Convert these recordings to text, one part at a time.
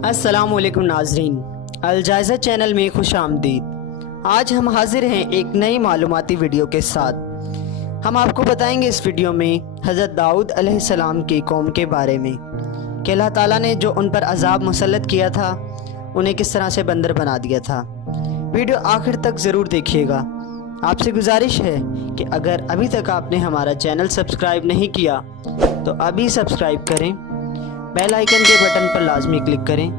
السلام علیکم ناظرین، الجائزہ چینل میں خوش آمدید۔ آج ہم حاضر ہیں ایک نئی معلوماتی ویڈیو کے ساتھ۔ ہم آپ کو بتائیں گے اس ویڈیو میں حضرت داؤد علیہ السلام کی قوم کے بارے میں کہ اللہ تعالیٰ نے جو ان پر عذاب مسلط کیا تھا انہیں کس طرح سے بندر بنا دیا تھا۔ ویڈیو آخر تک ضرور دیکھیے گا۔ آپ سے گزارش ہے کہ اگر ابھی تک آپ نے ہمارا چینل سبسکرائب نہیں کیا تو ابھی سبسکرائب کریں، بیل آئیکن کے بٹن پر لازمی کلک کریں۔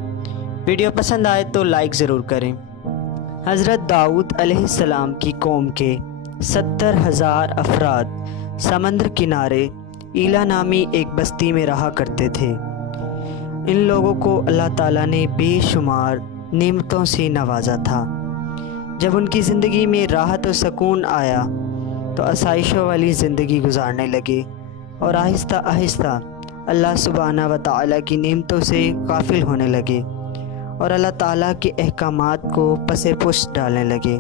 ویڈیو پسند آئے تو لائک ضرور کریں۔ حضرت داؤد علیہ السلام کی قوم کے 70,000 افراد سمندر کنارے ایلا نامی ایک بستی میں رہا کرتے تھے۔ ان لوگوں کو اللہ تعالیٰ نے بے شمار نعمتوں سے نوازا تھا۔ جب ان کی زندگی میں راحت و سکون آیا تو آسائشوں والی زندگی گزارنے لگے اور آہستہ آہستہ اللہ سبحانہ و تعالیٰ کی نعمتوں سے غافل ہونے لگے اور اللہ تعالیٰ کے احکامات کو پس پش ڈالنے لگے۔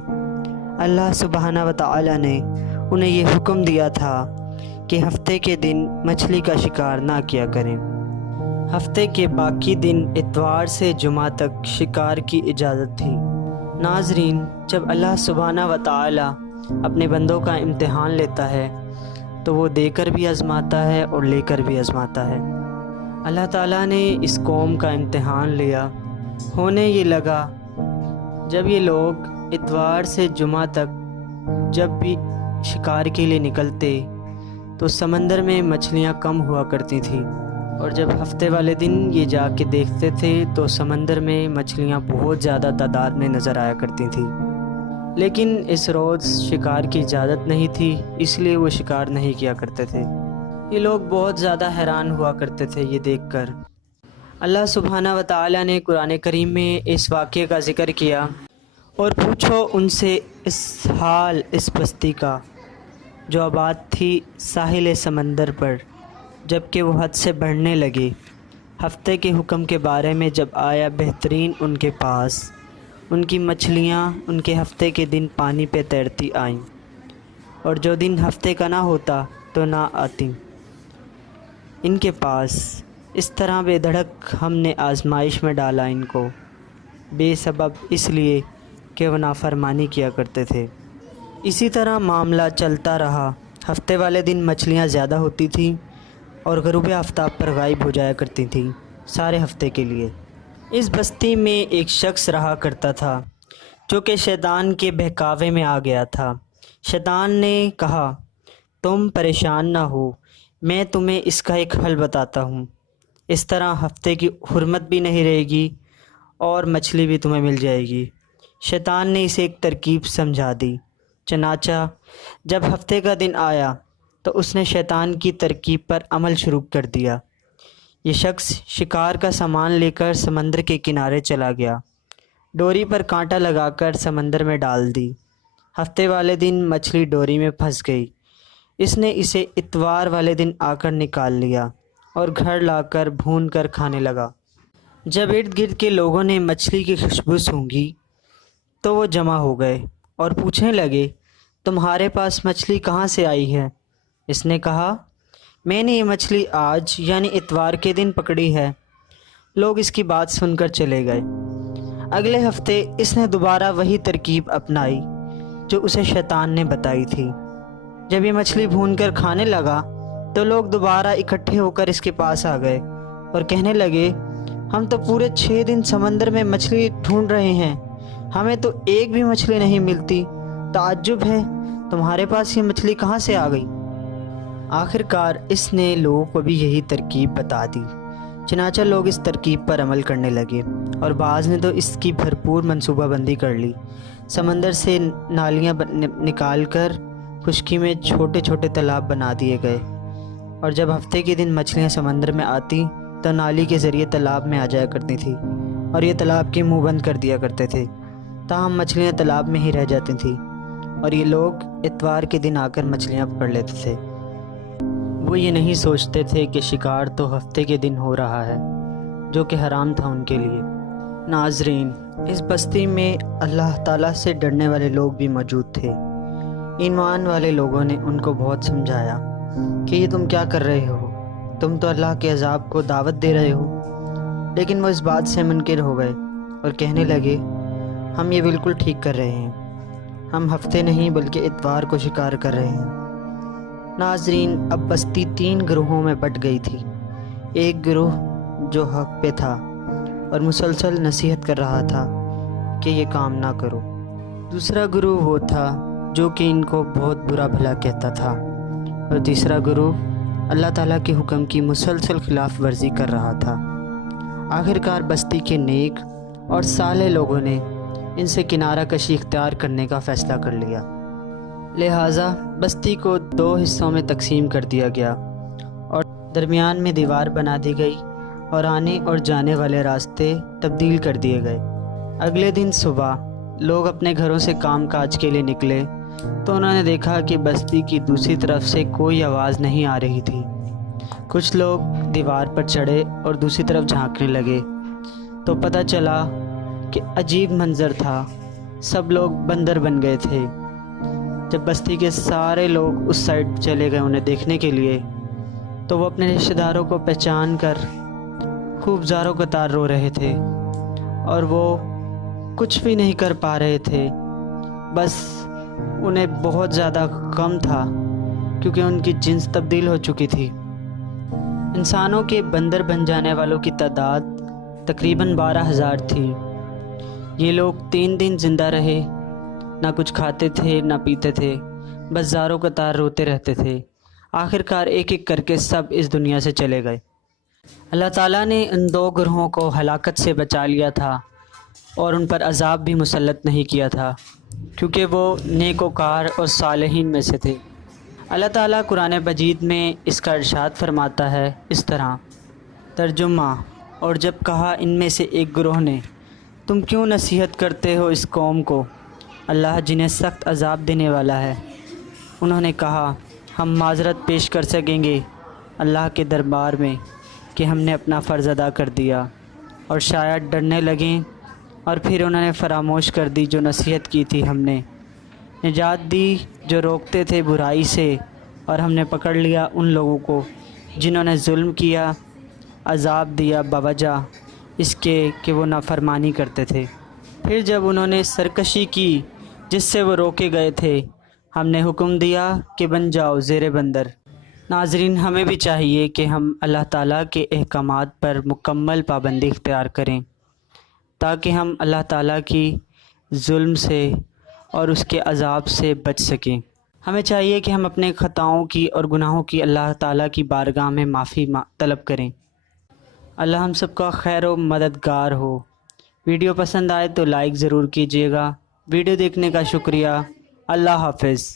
اللہ سبحانہ و تعالیٰ نے انہیں یہ حکم دیا تھا کہ ہفتے کے دن مچھلی کا شکار نہ کیا کریں۔ ہفتے کے باقی دن اتوار سے جمعہ تک شکار کی اجازت تھی۔ ناظرین، جب اللہ سبحانہ و تعالیٰ اپنے بندوں کا امتحان لیتا ہے تو وہ دے کر بھی آزماتا ہے اور لے کر بھی آزماتا ہے۔ اللہ تعالیٰ نے اس قوم کا امتحان لیا۔ ہونے یہ لگا جب یہ لوگ اتوار سے جمعہ تک جب بھی شکار کے لیے نکلتے تو سمندر میں مچھلیاں کم ہوا کرتی تھیں، اور جب ہفتے والے دن یہ جا کے دیکھتے تھے تو سمندر میں مچھلیاں بہت زیادہ تعداد میں نظر آیا کرتی تھیں۔ لیکن اس روز شکار کی اجازت نہیں تھی، اس لیے وہ شکار نہیں کیا کرتے تھے۔ یہ لوگ بہت زیادہ حیران ہوا کرتے تھے یہ دیکھ کر۔ اللہ سبحانہ و تعالیٰ نے قرآن کریم میں اس واقعے کا ذکر کیا، اور پوچھو ان سے اس بستی کا جو آباد تھی ساحل سمندر پر، جب کہ وہ حد سے بڑھنے لگے۔ ہفتے کے حکم کے بارے میں جب آیا بہترین ان کے پاس، ان کی مچھلیاں ان کے ہفتے کے دن پانی پہ تیرتی آئیں، اور جو دن ہفتے کا نہ ہوتا تو نہ آتیں ان کے پاس۔ اس طرح بے دھڑک ہم نے آزمائش میں ڈالا ان کو، بے سبب اس لیے کہ وہ نافرمانی کیا کرتے تھے۔ اسی طرح معاملہ چلتا رہا۔ ہفتے والے دن مچھلیاں زیادہ ہوتی تھیں اور غروب آفتاب پر غائب ہو جایا کرتی تھیں سارے ہفتے کے لیے۔ اس بستی میں ایک شخص رہا کرتا تھا جو کہ شیطان کے بہکاوے میں آ گیا تھا۔ شیطان نے کہا، تم پریشان نہ ہو، میں تمہیں اس کا ایک حل بتاتا ہوں۔ اس طرح ہفتے کی حرمت بھی نہیں رہے گی اور مچھلی بھی تمہیں مل جائے گی۔ شیطان نے اسے ایک ترکیب سمجھا دی۔ چنانچہ جب ہفتے کا دن آیا تو اس نے شیطان کی ترکیب پر عمل شروع کر دیا۔ یہ شخص شکار کا سامان لے کر سمندر کے کنارے چلا گیا، ڈوری پر کانٹا لگا کر سمندر میں ڈال دی۔ ہفتے والے دن مچھلی ڈوری میں پھنس گئی۔ اس نے اسے اتوار والے دن آ کر نکال لیا اور گھر لا کر بھون کر کھانے لگا۔ جب ارد گرد کے لوگوں نے مچھلی کی خوشبو سونگھی تو وہ جمع ہو گئے اور پوچھنے لگے، تمہارے پاس مچھلی کہاں سے آئی ہے؟ اس نے کہا، میں نے یہ مچھلی آج یعنی اتوار کے دن پکڑی ہے۔ لوگ اس کی بات سن کر چلے گئے۔ اگلے ہفتے اس نے دوبارہ وہی ترکیب اپنائی جو اسے شیطان نے بتائی تھی۔ جب یہ مچھلی بھون کر کھانے لگا تو لوگ دوبارہ اکٹھے ہو کر اس کے پاس آ گئے اور کہنے لگے، ہم تو پورے 6 دن سمندر میں مچھلی ڈھونڈ رہے ہیں، ہمیں تو ایک بھی مچھلی نہیں ملتی۔ تعجب ہے، تمہارے پاس یہ مچھلی کہاں سے آ گئی؟ آخر کار اس نے لوگوں کو بھی یہی ترکیب بتا دی۔ چنانچہ لوگ اس ترکیب پر عمل کرنے لگے اور بعض نے تو اس کی بھرپور منصوبہ بندی کر لی۔ سمندر سے نالیاں نکال کر خشکی میں چھوٹے چھوٹے تالاب بنا دیے گئے، اور جب ہفتے کے دن مچھلیاں سمندر میں آتی تو نالی کے ذریعے تالاب میں آ جایا کرتی تھی اور یہ تالاب کے منہ بند کر دیا کرتے تھے، تاہم مچھلیاں تالاب میں ہی رہ جاتی تھیں، اور یہ لوگ اتوار کے دن آ کر مچھلیاں پکڑ لیتے تھے۔ وہ یہ نہیں سوچتے تھے کہ شکار تو ہفتے کے دن ہو رہا ہے، جو کہ حرام تھا ان کے لیے۔ ناظرین، اس بستی میں اللہ تعالیٰ سے ڈرنے والے لوگ بھی موجود تھے۔ ایمان والے لوگوں نے ان کو بہت سمجھایا کہ یہ تم کیا کر رہے ہو، تم تو اللہ کے عذاب کو دعوت دے رہے ہو۔ لیکن وہ اس بات سے منکر ہو گئے اور کہنے لگے ہم یہ بالکل ٹھیک کر رہے ہیں، ہم ہفتے نہیں بلکہ اتوار کو شکار کر رہے ہیں۔ ناظرین، اب بستی 3 گروہوں میں بٹ گئی تھی۔ ایک گروہ جو حق پہ تھا اور مسلسل نصیحت کر رہا تھا کہ یہ کام نہ کرو۔ دوسرا گروہ وہ تھا جو کہ ان کو بہت برا بھلا کہتا تھا، اور تیسرا گروہ اللہ تعالیٰ کے حکم کی مسلسل خلاف ورزی کر رہا تھا۔ آخرکار بستی کے نیک اور صالح لوگوں نے ان سے کنارہ کشی اختیار کرنے کا فیصلہ کر لیا، لہٰذا بستی کو 2 حصوں میں تقسیم کر دیا گیا اور درمیان میں دیوار بنا دی گئی اور آنے اور جانے والے راستے تبدیل کر دیے گئے۔ اگلے دن صبح لوگ اپنے گھروں سے کام کاج کے لیے نکلے تو انہوں نے دیکھا کہ بستی کی دوسری طرف سے کوئی آواز نہیں آ رہی تھی۔ کچھ لوگ دیوار پر چڑھے اور دوسری طرف جھانکنے لگے تو پتہ چلا کہ عجیب منظر تھا، سب لوگ بندر بن گئے تھے۔ جب بستی کے سارے لوگ اس سائڈ چلے گئے انہیں دیکھنے کے لیے تو وہ اپنے رشتہ داروں کو پہچان کر خوب زاروں قطار رو رہے تھے، اور وہ کچھ بھی نہیں کر پا رہے تھے، بس انہیں بہت زیادہ غم تھا کیونکہ ان کی جنس تبدیل ہو چکی تھی۔ انسانوں کے بندر بن جانے والوں کی تعداد تقریباً 12,000 تھی۔ یہ لوگ 3 دن زندہ رہے، نہ کچھ کھاتے تھے نہ پیتے تھے، بس زاروں قطار روتے رہتے تھے۔ آخرکار ایک ایک کر کے سب اس دنیا سے چلے گئے۔ اللہ تعالیٰ نے ان 2 گروہوں کو ہلاکت سے بچا لیا تھا اور ان پر عذاب بھی مسلط نہیں کیا تھا، کیونکہ وہ نیکوکار اور صالحین میں سے تھے۔ اللہ تعالیٰ قرآن مجید میں اس کا ارشاد فرماتا ہے اس طرح، ترجمہ: اور جب کہا ان میں سے ایک گروہ نے تم کیوں نصیحت کرتے ہو اس قوم کو، اللہ جنہیں سخت عذاب دینے والا ہے، انہوں نے کہا ہم معذرت پیش کر سکیں گے اللہ کے دربار میں کہ ہم نے اپنا فرض ادا کر دیا، اور شاید ڈرنے لگیں، اور پھر انہوں نے فراموش کر دی جو نصیحت کی تھی ہم نے، نجات دی جو روکتے تھے برائی سے، اور ہم نے پکڑ لیا ان لوگوں کو جنہوں نے ظلم کیا، عذاب دیا بوجہ اس کے کہ وہ نافرمانی کرتے تھے۔ پھر جب انہوں نے سرکشی کی جس سے وہ روکے گئے تھے، ہم نے حکم دیا کہ بن جاؤ زیر بندر۔ ناظرین، ہمیں بھی چاہیے کہ ہم اللہ تعالیٰ کے احکامات پر مکمل پابندی اختیار کریں تاکہ ہم اللہ تعالیٰ کی ظلم سے اور اس کے عذاب سے بچ سکیں۔ ہمیں چاہیے کہ ہم اپنے خطاؤں کی اور گناہوں کی اللہ تعالیٰ کی بارگاہ میں معافی طلب کریں۔ اللہ ہم سب کا خیر و مددگار ہو۔ ویڈیو پسند آئے تو لائک ضرور کیجیے گا۔ ویڈیو دیکھنے کا شکریہ۔ اللہ حافظ۔